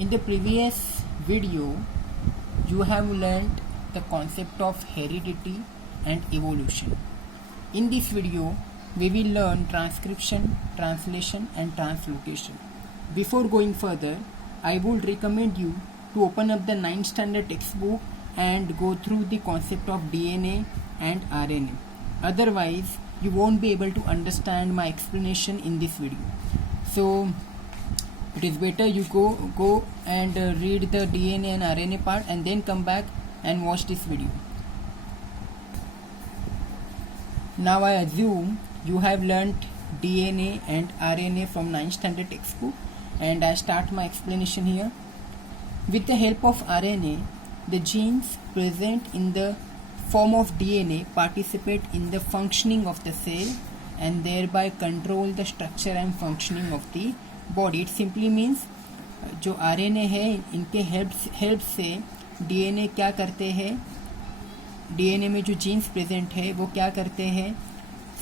In the previous video, you have learnt the concept of heredity and evolution. In this video, we will learn transcription, translation and translocation. Before going further, I would recommend you to open up the 9th standard textbook and go through the concept of DNA and RNA. Otherwise, you won't be able to understand my explanation in this video. So, it is better you go and read the DNA and RNA part and then come back and watch this video. Now I assume you have learnt DNA and RNA from 9th standard textbook, and I start my explanation here. With the help of RNA, the genes present in the form of DNA participate in the functioning of the cell and thereby control the structure and functioning of the body. It simply means जो RNA है इनके help से DNA क्या करते हैं, DNA में जो genes present है वो क्या करते हैं,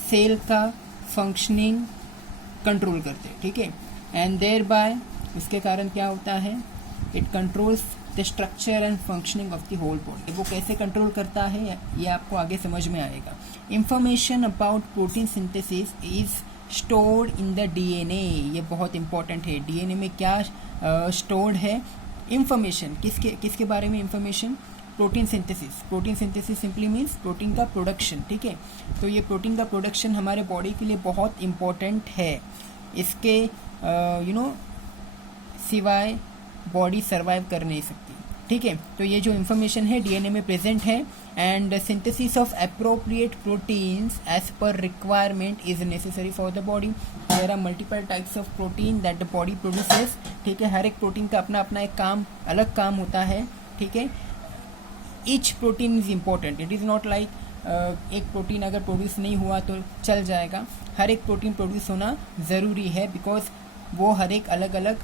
सेल का फंक्शनिंग कंट्रोल करते हैं. ठीक है. एंड देयर बाय इसके कारण क्या होता है, it controls the structure and functioning of the whole body. वो कैसे कंट्रोल करता है ये आपको आगे समझ में आएगा. Information about protein synthesis is stored in the DNA. ये बहुत इंपॉर्टेंट है. डीएनए में क्या स्टोर्ड है, इंफॉर्मेशन. किसके बारे में information, protein synthesis. Protein synthesis simply means protein का प्रोडक्शन. ठीक है. तो ये प्रोटीन का प्रोडक्शन हमारे बॉडी के लिए बहुत इंपॉर्टेंट है. इसके सिवाय बॉडी सर्वाइव कर नहीं सकती. ठीक है. तो ये जो इन्फॉर्मेशन है डीएनए में प्रेजेंट है. And synthesis of appropriate proteins as per requirement is necessary for the body. There are multiple types of protein that the body produces. ठीक है. हर एक प्रोटीन का अपना अपना एक काम, अलग काम होता है. ठीक है. Each protein is important. It is not like एक प्रोटीन अगर प्रोड्यूस नहीं हुआ तो चल जाएगा. हर एक प्रोटीन प्रोड्यूस होना ज़रूरी है, बिकॉज वो हर एक अलग अलग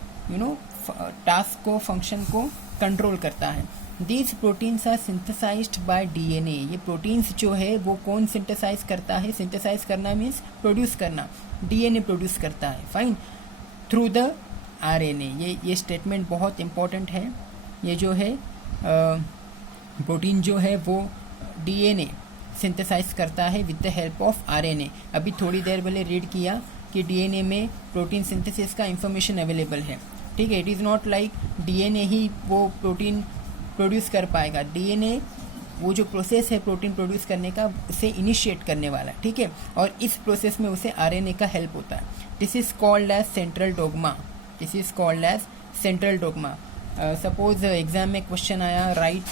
टास्क को, फंक्शन को कंट्रोल करता है. These proteins are synthesised by DNA. ये प्रोटीन्स जो है वो कौन सिंथेसाइज करता है, सिंथेसाइज करना मीन्स प्रोड्यूस करना. डीएनए प्रोड्यूस करता है. फाइन. Through the RNA. ये स्टेटमेंट बहुत इंपॉर्टेंट है. ये जो है प्रोटीन जो है वो डीएनए सिंथेसाइज करता है with the help of RNA. अभी थोड़ी देर पहले रीड किया कि डीएनए में प्रोटीन सिंथेसिस का इंफॉर्मेशन अवेलेबल है. ठीक है. It is not like DNA ही वो प्रोटीन प्रोड्यूस कर पाएगा. डीएनए वो जो प्रोसेस है प्रोटीन प्रोड्यूस करने का, उसे इनिशिएट करने वाला. ठीक है. और इस प्रोसेस में उसे आरएनए का हेल्प होता है. This is called as central dogma. This is called as central dogma. Suppose exam में क्वेश्चन आया, write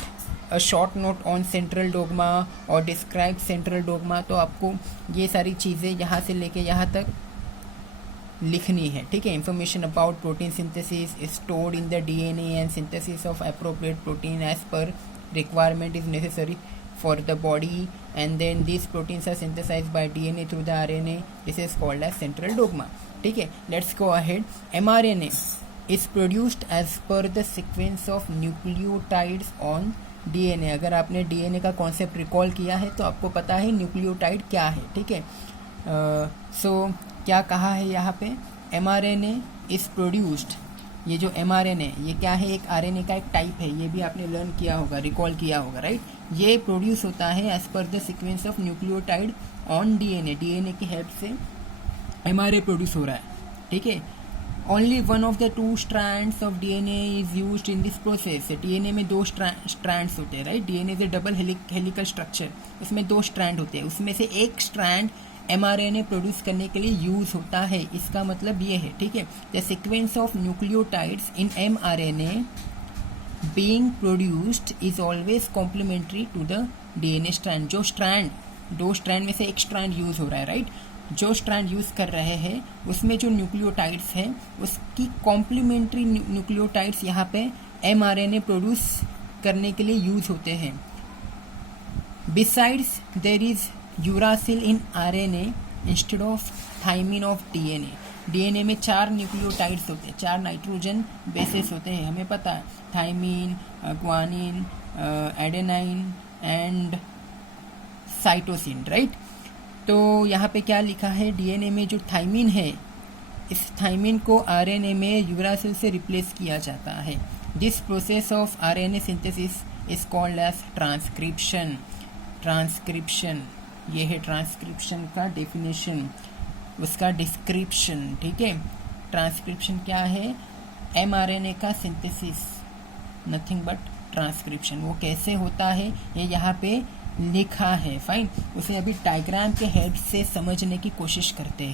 a short note on central dogma और डिस्क्राइब सेंट्रल डोग्मा. तो आपको ये सारी चीज़ें यहाँ से लेके यहाँ तक लिखनी है. ठीक है. Information about protein synthesis is stored in the DNA and synthesis of appropriate protein as per requirement is necessary for the body, and then this proteins are synthesised by DNA through the RNA. This is called as central dogma. ठीक है. Let's go ahead. MRNA is produced as per the sequence of nucleotides on DNA. अगर आपने DNA का concept recall किया है तो आपको पता है न्यूक्लियोटाइड क्या है. ठीक है. सो क्या कहा है यहाँ पे, एमआरएनए इज प्रोड्यूस्ड. ये जो एमआरएनए ये क्या है, एक आरएनए का एक टाइप है. ये भी आपने लर्न किया होगा, रिकॉल किया होगा, राइट. ये प्रोड्यूस होता है as per the sequence of nucleotide on DNA. DNA की हेल्प से एमआरए प्रोड्यूस हो रहा है. ठीक है. Only one of the two strands of DNA is used in this process. DNA में दो स्ट्रैंड्स होते हैं, right. DNA is a double helical structure. इसमें दो स्ट्रैंड होते हैं. उसमें से एक स्ट्रैंड एमआरएनए प्रोड्यूस करने के लिए यूज होता है. इसका मतलब ये है. ठीक है. The sequence of nucleotides in mRNA being produced is always complementary to the DNA strand. जो स्ट्रैंड, दो स्ट्रैंड में से एक स्ट्रैंड यूज हो रहा है, राइट. जो स्ट्रैंड यूज कर रहे हैं उसमें जो न्यूक्लियोटाइड्स हैं उसकी कॉम्प्लीमेंट्री न्यूक्लियोटाइड्स यहाँ पे एमआरएनए प्रोड्यूस करने के लिए यूज होते हैं. Besides there is uracil in RNA instead of thymine of DNA. DNA में 4 न्यूक्लियोटाइड्स होते हैं, 4 नाइट्रोजन बेसेस होते हैं, हमें पता है. Thymine, guanine, adenine and cytosine, right. तो यहाँ पे क्या लिखा है, डीएनए में जो थाइमिन है इस थाइमिन को आरएनए में यूरासिल से रिप्लेस किया जाता है। This process of RNA synthesis is called as transcription. Transcription, ये है ट्रांसक्रिप्शन का डेफिनेशन, उसका डिस्क्रिप्शन। ठीक है, ट्रांसक्रिप्शन क्या है? mRNA का सिंथेसिस, नथिंग बट ट्रांसक्रिप्शन। वो कैसे होता है ये यहाँ पे लिखा है। फाइन, उसे अभी डायग्राम के हेल्प से समझने की कोशिश करते हैं।